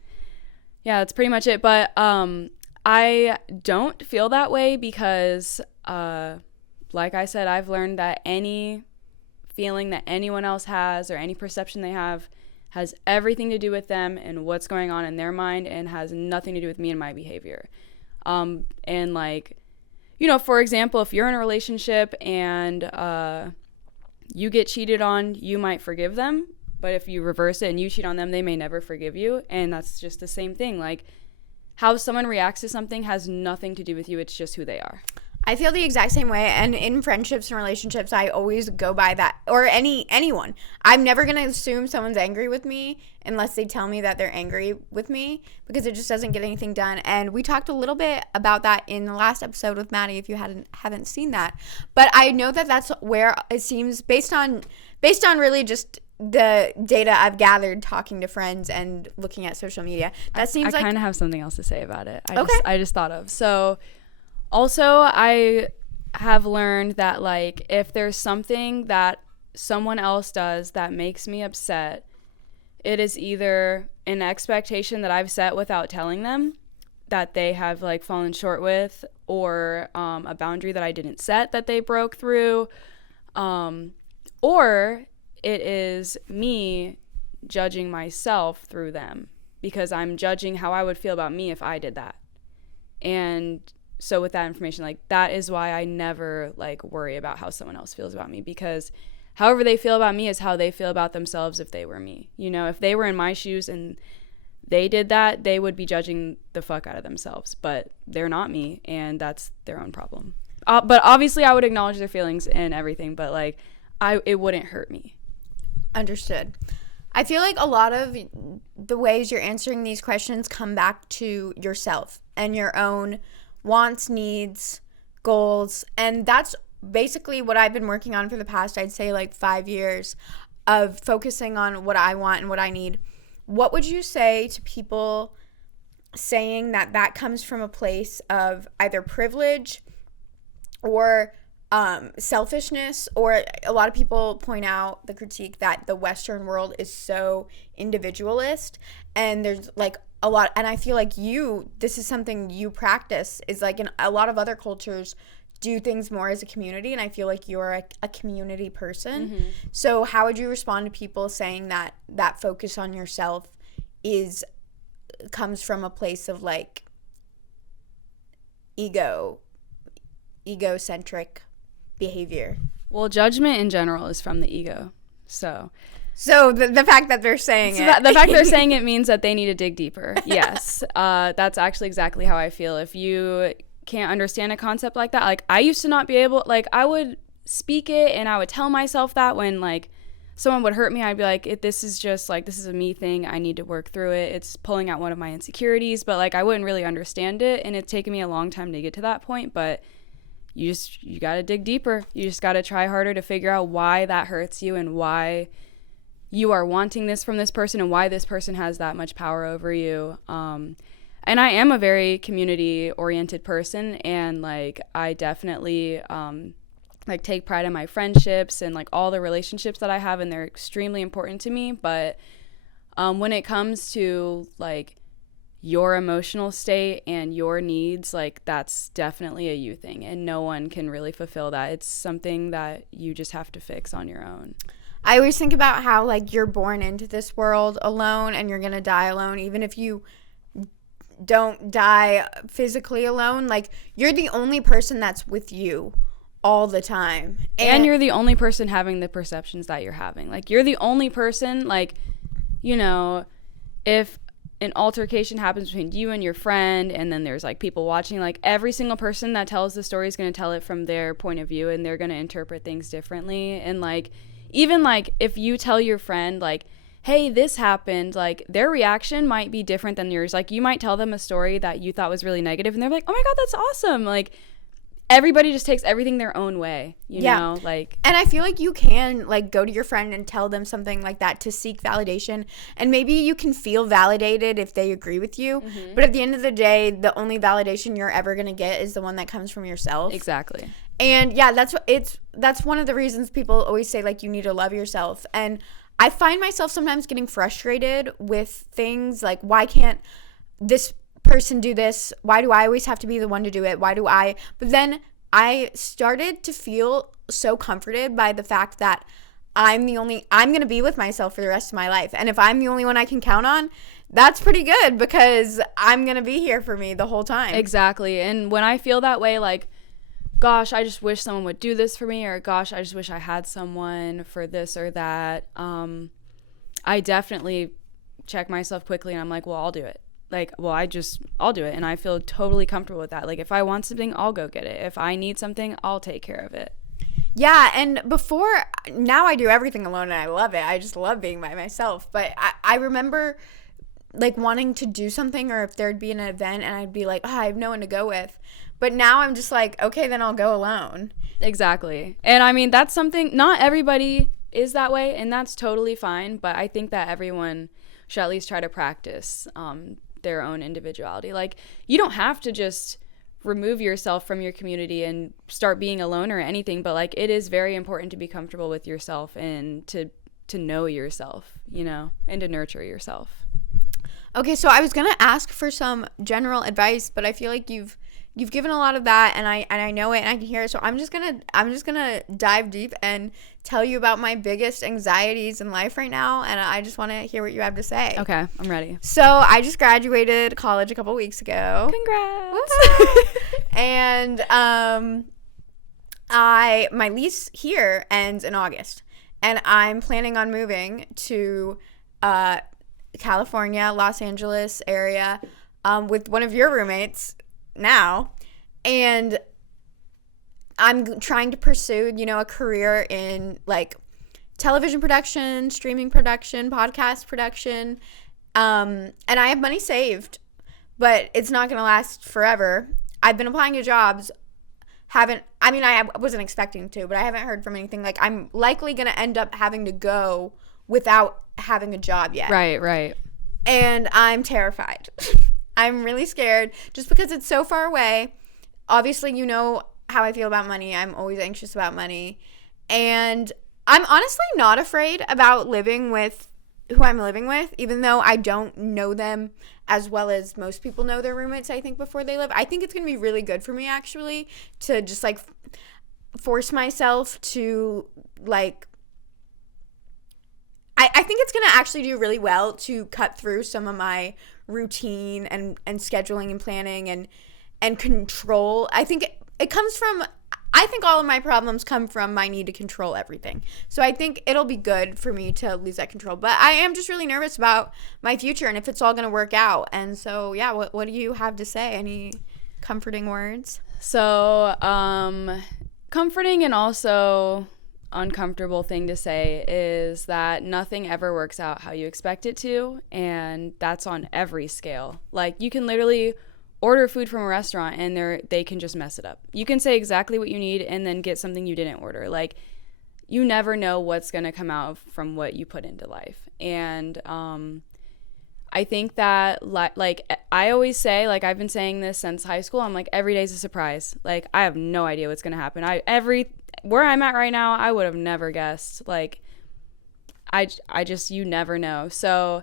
yeah, that's pretty much it. But I don't feel that way because like I said, I've learned that any feeling that anyone else has or any perception they have has everything to do with them and what's going on in their mind, and has nothing to do with me and my behavior. And like, for example, if you're in a relationship and you get cheated on, you might forgive them, but if you reverse it and you cheat on them, they may never forgive you. And that's just the same thing. Like, how someone reacts to something has nothing to do with you. It's just who they are. I feel the exact same way, and in friendships and relationships, I always go by that, or anyone. I'm never going to assume someone's angry with me unless they tell me that they're angry with me, because it just doesn't get anything done. And we talked a little bit about that in the last episode with Maddie, if you haven't seen that. But I know that that's where it seems, based on really just the data I've gathered talking to friends and looking at social media, that seems like... I kind of have something else to say about it. Okay. I just thought of. So... Also, I have learned that, like, if there's something that someone else does that makes me upset, it is either an expectation that I've set without telling them that they have, like, fallen short with, or a boundary that I didn't set that they broke through, or it is me judging myself through them, because I'm judging how I would feel about me if I did that. And... so with that information, like, that is why I never, like, worry about how someone else feels about me, because however they feel about me is how they feel about themselves if they were me. If they were in my shoes and they did that, they would be judging the fuck out of themselves, but they're not me, and that's their own problem. But obviously I would acknowledge their feelings and everything, but, like, it wouldn't hurt me. Understood. I feel like a lot of the ways you're answering these questions come back to yourself and your own wants, needs, goals, and that's basically what I've been working on for the past, I'd say, like 5 years, of focusing on what I want and what I need. What would you say to people saying that comes from a place of either privilege or selfishness? Or a lot of people point out the critique that the Western world is so individualist, and there's like a lot, and I feel like this is something you practice, is like in a lot of other cultures do things more as a community, and I feel like you're a community person. Mm-hmm. So how would you respond to people saying that focus on yourself comes from a place of like egocentric behavior? Well, judgment in general is from the ego. So the fact that they're saying the fact they're saying it means that they need to dig deeper. Yes. That's actually exactly how I feel. If you can't understand a concept like that, like I used to not be able, like I would speak it and I would tell myself that when like someone would hurt me, I'd be like, this is just like, this is a me thing. I need to work through it. It's pulling out one of my insecurities, but like I wouldn't really understand it. And it's taken me a long time to get to that point, but you got to dig deeper. You just got to try harder to figure out why that hurts you and why you are wanting this from this person and why this person has that much power over you. And I am a very community oriented person, and like I definitely like take pride in my friendships and like all the relationships that I have, and they're extremely important to me. But when it comes to like your emotional state and your needs, like that's definitely a you thing, and no one can really fulfill that. It's something that you just have to fix on your own. I always think about how like you're born into this world alone and you're gonna die alone. Even if you don't die physically alone, like you're the only person that's with you all the time, and you're the only person having the perceptions that you're having. Like you're the only person, like, you know, if an altercation happens between you and your friend and then there's like people watching, like every single person that tells the story is going to tell it from their point of view, and they're going to interpret things differently. And like even like if you tell your friend like, hey, this happened, like their reaction might be different than yours. Like you might tell them a story that you thought was really negative and they're like, oh my god, that's awesome. Like everybody just takes everything their own way, you know, like. And I feel like you can like go to your friend and tell them something like that to seek validation, and maybe you can feel validated if they agree with you. Mm-hmm. But at the end of the day, the only validation you're ever going to get is the one that comes from yourself. Exactly. And yeah, that's one of the reasons people always say like you need to love yourself. And I find myself sometimes getting frustrated with things like, why can't this person do this? Why do I always have to be the one to do it? But then I started to feel so comforted by the fact that I'm going to be with myself for the rest of my life. And if I'm the only one I can count on, that's pretty good, because I'm going to be here for me the whole time. Exactly. And when I feel that way, like, gosh, I just wish someone would do this for me, or gosh, I just wish I had someone for this or that, I definitely check myself quickly and I'm like, well, I'll do it. Like, well, I'll do it. And I feel totally comfortable with that. Like, if I want something, I'll go get it. If I need something, I'll take care of it. Yeah, and now I do everything alone and I love it. I just love being by myself. But I remember, like, wanting to do something, or if there'd be an event and I'd be like, oh, I have no one to go with. But now I'm just like, okay, then I'll go alone. Exactly. And I mean, that's something, not everybody is that way, and that's totally fine. But I think that everyone should at least try to practice their own individuality. Like, you don't have to just remove yourself from your community and start being alone or anything, but like it is very important to be comfortable with yourself and to know yourself, you know, and to nurture yourself. Okay, so I was gonna ask for some general advice, but I feel like you've given a lot of that, and I know it and I can hear it. So I'm just gonna dive deep and tell you about my biggest anxieties in life right now, and I just want to hear what you have to say. Okay, I'm ready. So I just graduated college a couple weeks ago. Congrats. And my lease here ends in August, and I'm planning on moving to California, Los Angeles area with one of your roommates now, and I'm trying to pursue, you know, a career in like television production, streaming production, podcast production, and I have money saved, but it's not going to last forever. I've been applying to jobs, I wasn't expecting to, but I haven't heard from anything. Like, I'm likely going to end up having to go without having a job yet. Right. And I'm terrified. I'm really scared just because it's so far away. Obviously, you know how I feel about money. I'm always anxious about money. And I'm honestly not afraid about living with who I'm living with, even though I don't know them as well as most people know their roommates, I think, before they live. I think it's going to be really good for me, actually, to just, like, force myself to, like, I think it's going to actually do really well to cut through some of my routine and scheduling and planning and control. I think it comes from, I think all of my problems come from my need to control everything. So I think it'll be good for me to lose that control. But I am just really nervous about my future and if it's all going to work out. And so, yeah, what do you have to say? Any comforting words? So, comforting and also uncomfortable thing to say is that nothing ever works out how you expect it to, and that's on every scale. Like, you can literally order food from a restaurant and they can just mess it up. You can say exactly what you need and then get something you didn't order. Like, you never know what's going to come out from what you put into life. And I think that, like, I always say, like, I've been saying this since high school, I'm like, every day's a surprise. Like, I have no idea what's going to happen. Where I'm at right now, I would have never guessed. Like, I just, you never know. So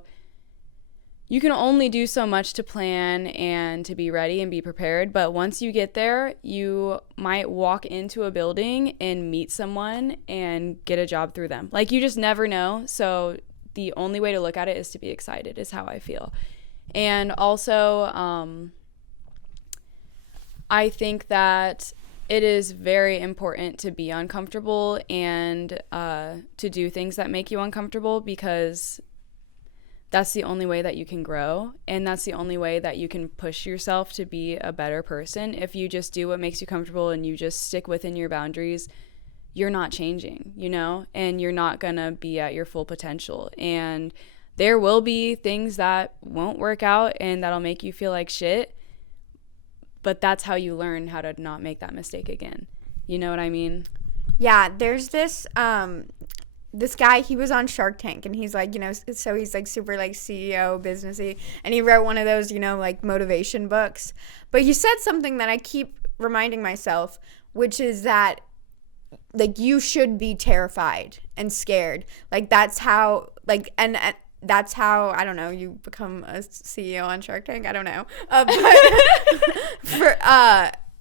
you can only do so much to plan and to be ready and be prepared. But once you get there, you might walk into a building and meet someone and get a job through them. Like, you just never know. So the only way to look at it is to be excited, is how I feel. And also, I think that it is very important to be uncomfortable and to do things that make you uncomfortable, because that's the only way that you can grow, and that's the only way that you can push yourself to be a better person. If you just do what makes you comfortable and you just stick within your boundaries, you're not changing, you know, and you're not gonna be at your full potential. And there will be things that won't work out and that'll make you feel like shit, but that's how you learn how to not make that mistake again. You know what I mean? Yeah, there's this this guy, he was on Shark Tank, and he's like, you know, so he's like super like CEO businessy, and he wrote one of those, you know, like motivation books. But he said something that I keep reminding myself, which is that, like, you should be terrified and scared. Like, that's how, like, and that's how, I don't know, you become a CEO on Shark Tank. I don't know.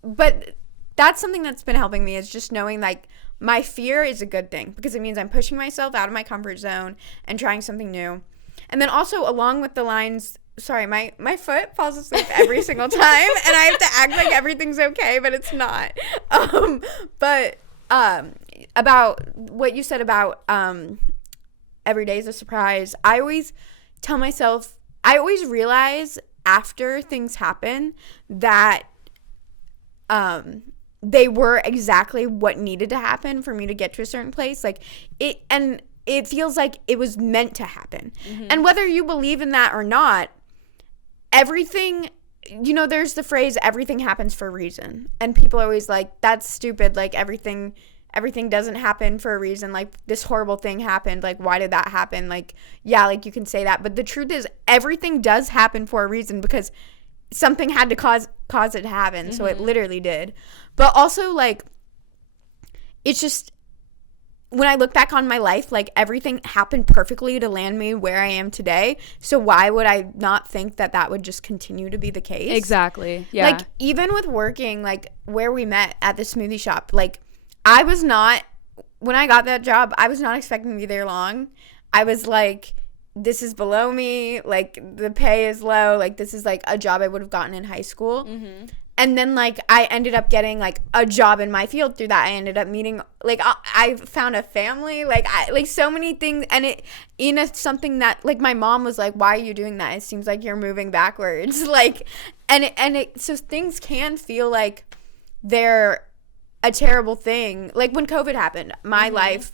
But that's something that's been helping me, is just knowing, like, my fear is a good thing, because it means I'm pushing myself out of my comfort zone and trying something new. And then also, along with the lines, sorry, my foot falls asleep every single time, and I have to act like everything's okay, but it's not. About what you said about every day is a surprise, I always tell myself, I always realize after things happen that they were exactly what needed to happen for me to get to a certain place. Like, it feels like it was meant to happen. Mm-hmm. And whether you believe in that or not, everything, you know, there's the phrase, everything happens for a reason. And people are always like, that's stupid. Like, everything doesn't happen for a reason. Like, this horrible thing happened. Like, why did that happen? Like, yeah, like, you can say that. But the truth is, everything does happen for a reason, because something had to cause it to happen. Mm-hmm. So it literally did. But also, like, it's just, when I look back on my life, like, everything happened perfectly to land me where I am today. So why would I not think that that would just continue to be the case? Exactly. Yeah. Like, even with working, like, where we met at the smoothie shop, like, I was not, when I got that job, I was not expecting to be there long. I was like, this is below me. Like, the pay is low. Like, this is, like, a job I would have gotten in high school. Mm-hmm. And then, like, I ended up getting, like, a job in my field through that. I ended up meeting, like, I found a family. Like, so many things. And it's something that, like, my mom was like, why are you doing that? It seems like you're moving backwards. Like, so things can feel like they're a terrible thing. Like, when COVID happened, my mm-hmm. life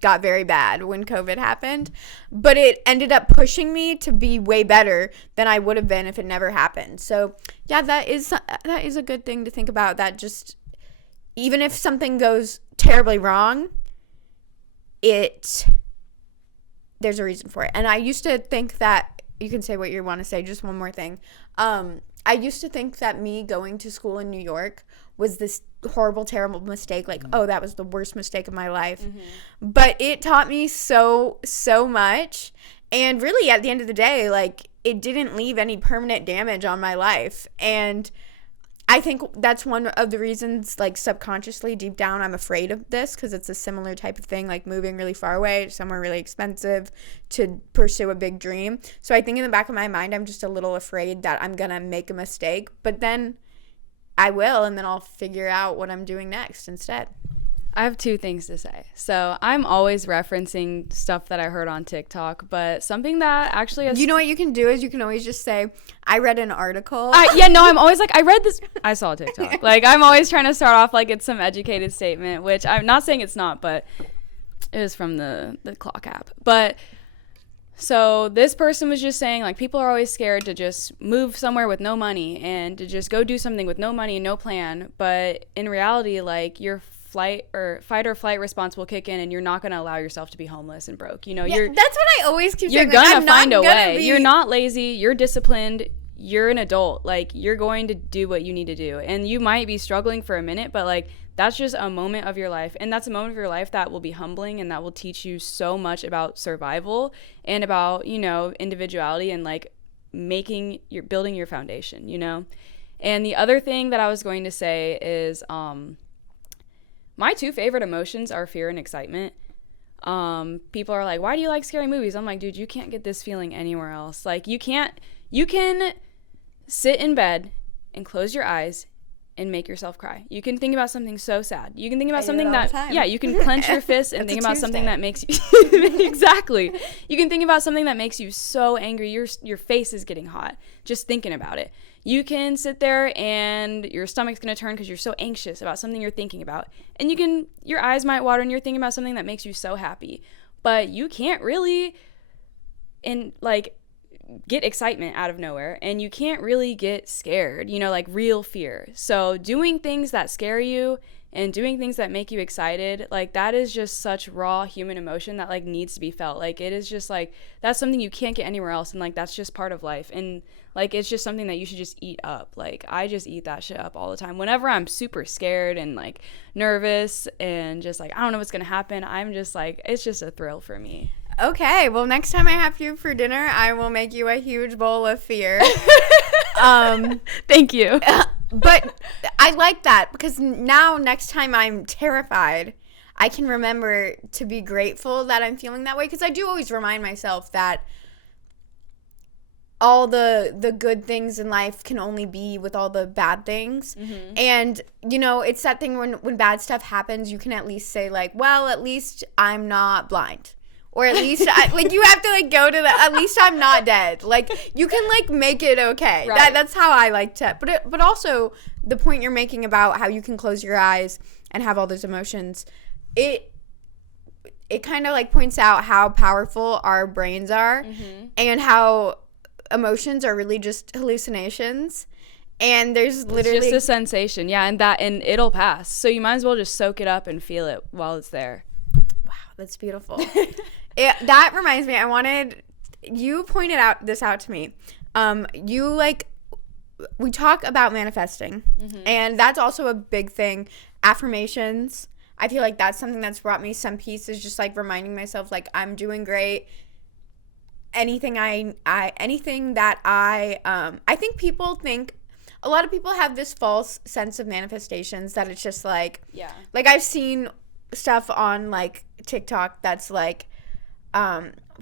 got very bad when COVID happened, but it ended up pushing me to be way better than I would have been if it never happened. So yeah, that is a good thing to think about, that just, even if something goes terribly wrong, there's a reason for it. And I used to think that, you can say what you want to say, just one more thing. I used to think that me going to school in New York was this horrible, terrible mistake. Like, oh, that was the worst mistake of my life. But it taught me so much. And really, at the end of the day, like, it didn't leave any permanent damage on my life. And I think that's one of the reasons, like, subconsciously, deep down, I'm afraid of this, because it's a similar type of thing, like moving really far away, somewhere really expensive to pursue a big dream. So I think in the back of my mind, I'm just a little afraid that I'm going to make a mistake, but then I will, and then I'll figure out what I'm doing next instead. I have two things to say. So I'm always referencing stuff that I heard on TikTok, but something that actually You know what you can do is you can always just say, I read an article. I'm always like, I read this. I saw a TikTok. Like, I'm always trying to start off like it's some educated statement, which I'm not saying it's not, but it is from the clock app. But so this person was just saying, like, people are always scared to just move somewhere with no money and to just go do something with no money and no plan. But in reality, like, your fight or flight response will kick in, and you're not going to allow yourself to be homeless and broke. That's what I always keep saying. You're going to find a way. You're not lazy. You're disciplined. You're an adult. Like, you're going to do what you need to do. And you might be struggling for a minute, but, like, that's just a moment of your life. And that's a moment of your life that will be humbling, and that will teach you so much about survival and about, individuality and, like, building your foundation, And the other thing that I was going to say is, my two favorite emotions are fear and excitement. People are like, why do you like scary movies? I'm like, dude, you can't get this feeling anywhere else. Like, you can sit in bed and close your eyes and make yourself cry. You can think about something so sad. You can think about something you can clench your fist and think about something that makes you exactly. You can think about something that makes you so angry. Your face is getting hot just thinking about it. You can sit there and your stomach's going to turn because you're so anxious about something you're thinking about. And your eyes might water and you're thinking about something that makes you so happy. But you can't really get excitement out of nowhere, and you can't really get scared, like real fear. So doing things that scare you and doing things that make you excited, like, that is just such raw human emotion that, like, needs to be felt. Like, it is just, like, that's something you can't get anywhere else, and, like, that's just part of life. And, like, it's just something that you should just eat up. Like, I just eat that shit up all the time. Whenever I'm super scared and, like, nervous and just, like, I don't know what's gonna happen, I'm just, like, it's just a thrill for me. Okay, well, next time I have you for dinner, I will make you a huge bowl of fear. Thank you. But I like that, because now next time I'm terrified, I can remember to be grateful that I'm feeling that way, because I do always remind myself that all the good things in life can only be with all the bad things. And it's that thing when bad stuff happens, you can at least say, like, well, at least I'm not blind. Or at least, you have to, go to at least I'm not dead. Like, you can, make it okay. Right. That's how I like to. But also, the point you're making about how you can close your eyes and have all those emotions, it kind of, points out how powerful our brains are, and how emotions are really just hallucinations. And there's literally... It's just a sensation, yeah, and it'll pass. So you might as well just soak it up and feel it while it's there. Wow, that's beautiful. That reminds me, you pointed this out to me. We talk about manifesting, and that's also a big thing. Affirmations, I feel like that's something that's brought me some peace, is just, reminding myself, I'm doing great. Anything that I think people think, a lot of people have this false sense of manifestations that it's just I've seen stuff on TikTok that's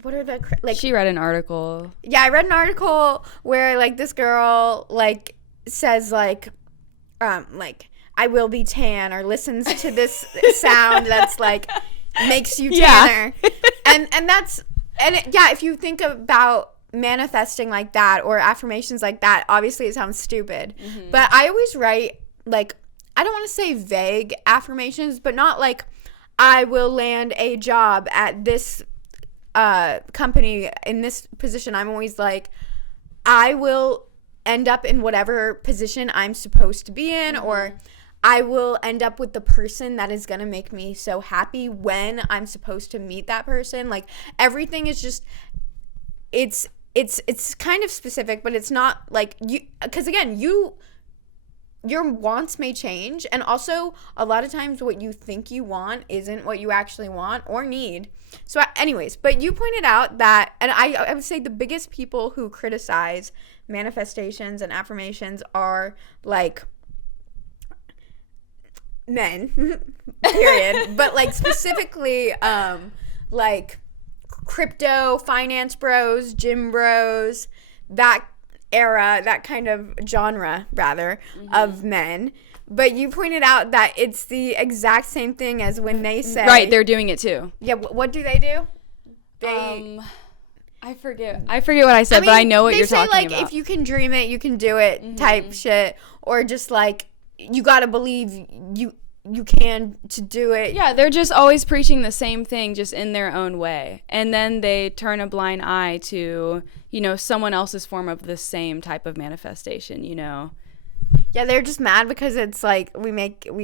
what are the she read an article. Yeah, I read an article where this girl says I will be tan, or listens to this sound that's makes you tanner. Yeah. and that's if you think about manifesting like that, or affirmations like that, obviously it sounds stupid. But I always write I don't want to say vague affirmations, but not I will land a job at this company in this position. I'm always I will end up in whatever position I'm supposed to be in, or I will end up with the person that is going to make me so happy when I'm supposed to meet that person. Everything is just, it's kind of specific, but it's not you, because again, you your wants may change, and also a lot of times what you think you want isn't what you actually want or need. So anyways, but you pointed out that, and I would say the biggest people who criticize manifestations and affirmations are like men, period. But like specifically like crypto, finance bros, gym bros, that era, that kind of genre rather, of men. But you pointed out that it's the exact same thing as when they say, right, they're doing it too. Yeah, what do they do? They I forget what I said, but I know what you're talking about. They say, like, if you can dream it, you can do it type shit. Or just, like, you gotta believe you can to do it. Yeah, they're just always preaching the same thing, just in their own way. And then they turn a blind eye to, you know, someone else's form of the same type of manifestation, you know. Yeah, they're just mad because it's like we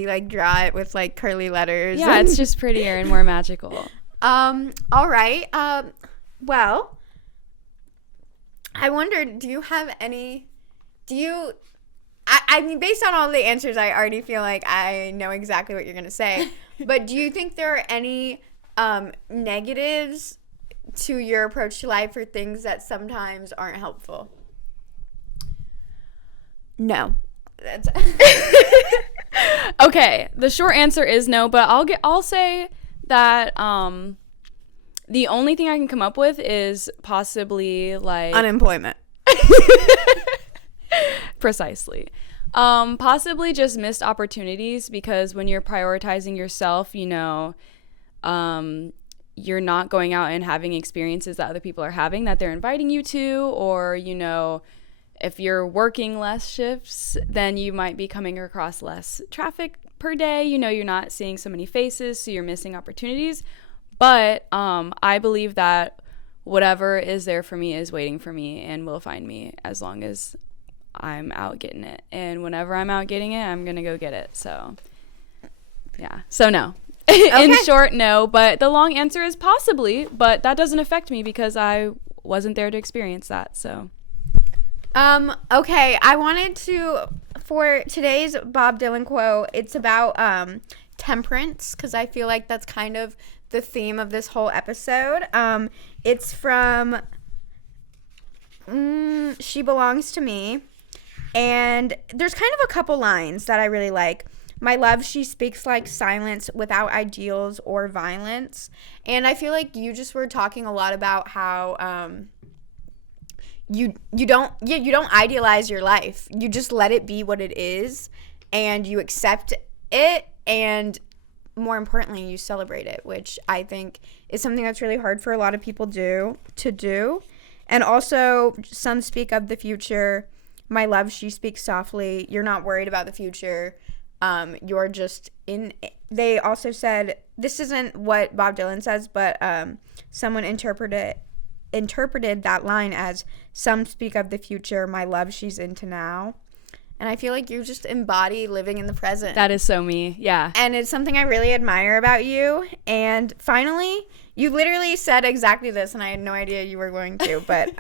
like draw it with like curly letters. Yeah, it's just prettier and more magical. All right. Well, I wondered, I mean, based on all the answers, I already feel like I know exactly what you're going to say. But do you think there are any negatives to your approach to life or things that sometimes aren't helpful? No. That's Okay, the short answer is no, but I'll say that the only thing I can come up with is possibly like unemployment. Precisely. Possibly just missed opportunities, because when you're prioritizing yourself, you know, you're not going out and having experiences that other people are having that they're inviting you to, or, you know, if you're working less shifts, then you might be coming across less traffic per day. You know, you're not seeing so many faces, so you're missing opportunities. But I believe that whatever is there for me is waiting for me and will find me as long as I'm out getting it. And whenever I'm out getting it, I'm going to go get it. So, yeah. So, no. Okay. In short, no. But the long answer is possibly. But that doesn't affect me because I wasn't there to experience that. So. Okay, I wanted to, for today's Bob Dylan quote, it's about temperance, because I feel like that's kind of the theme of this whole episode. It's from She Belongs to Me, and there's kind of a couple lines that I really like. My love, she speaks like silence without ideals or violence. And I feel like you just were talking a lot about how you don't idealize your life. You just let it be what it is, and you accept it, and more importantly, you celebrate it, which I think is something that's really hard for a lot of people to do. And also, some speak of the future. My love, she speaks softly. You're not worried about the future. You're just in. They also said, this isn't what Bob Dylan says, but someone interpreted that line as, some speak of the future, my love, she's into now. And I feel like you just embody living in the present. That is so me. Yeah. And it's something I really admire about you. And finally, you literally said exactly this, and I had no idea you were going to, but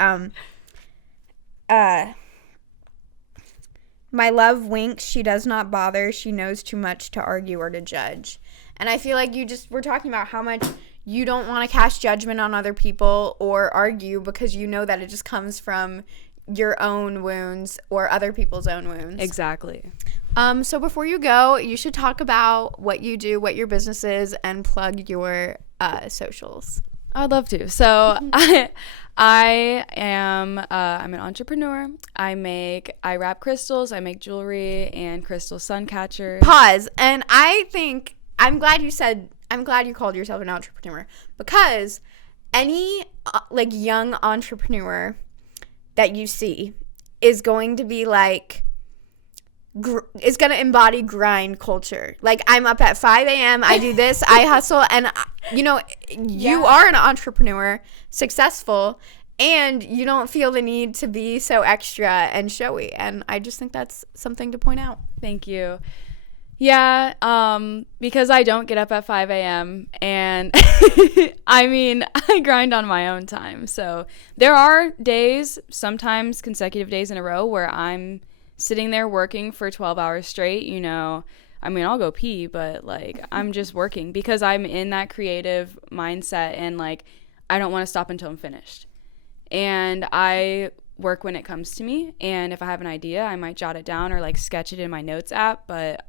my love winks, she does not bother, she knows too much to argue or to judge. And I feel like you just were talking about how much you don't want to cast judgment on other people or argue, because you know that it just comes from your own wounds or other people's own wounds. Exactly. So before you go, you should talk about what you do, what your business is, and plug your socials. I'd love to. So I am I'm an entrepreneur. I wrap crystals, I make jewelry and crystal sun catchers. Pause. And I think I'm glad you called yourself an entrepreneur, because any like young entrepreneur that you see is going to be like is going to embody grind culture. Like, I'm up at 5 a.m. I do this, I hustle, and you know, you are an entrepreneur, successful, and you don't feel the need to be so extra and showy. And I just think that's something to point out. Thank you. Yeah, because I don't get up at 5 a.m. and I mean, I grind on my own time. So there are days, sometimes consecutive days in a row, where I'm sitting there working for 12 hours straight, you know, I mean, I'll go pee, but like I'm just working because I'm in that creative mindset and like I don't want to stop until I'm finished. And I work when it comes to me, and if I have an idea, I might jot it down or like sketch it in my notes app, but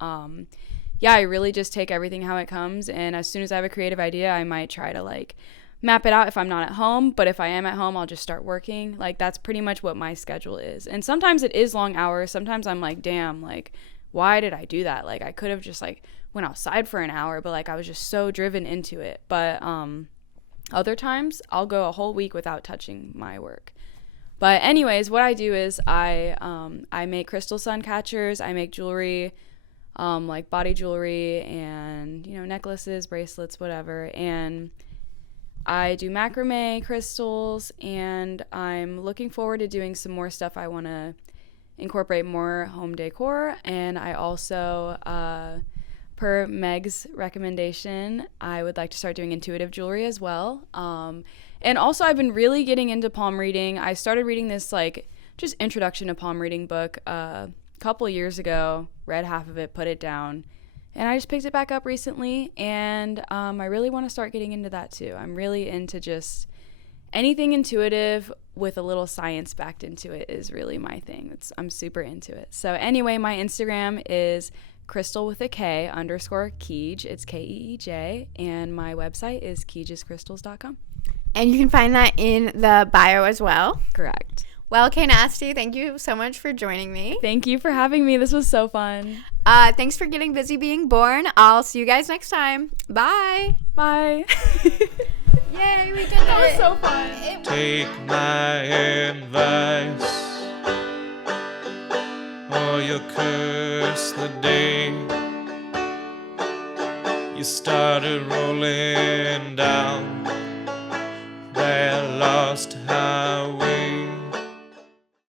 yeah, I really just take everything how it comes, and as soon as I have a creative idea, I might try to like map it out if I'm not at home, but if I am at home, I'll just start working. Like that's pretty much what my schedule is. And sometimes it is long hours. Sometimes I'm like, damn, like why did I do that? Like I could have just like went outside for an hour, but like I was just so driven into it. But other times I'll go a whole week without touching my work. But anyways, what I do is I make crystal sun catchers. I make jewelry, like body jewelry and, you know, necklaces, bracelets, whatever. And I do macrame crystals, and I'm looking forward to doing some more stuff. I want to incorporate more home decor, and I also, per Meg's recommendation, I would like to start doing intuitive jewelry as well. And also I've been really getting into palm reading. I started reading this like just introduction to palm reading book a couple years ago, read half of it, put it down, and I just picked it back up recently, and I really want to start getting into that too. I'm really into just anything intuitive with a little science backed into it is really my thing. I'm super into it. So anyway, my Instagram is crystal with a K _Keej. It's KEEJ, and my website is keejscrystals.com. And you can find that in the bio as well. Correct. Well, Kay Nasty, thank you so much for joining me. Thank you for having me. This was so fun. Thanks for getting busy being born. I'll see you guys next time. Bye. Bye. Yay, we did it. That was so fun. Take my advice, or you'll curse the day you started rolling down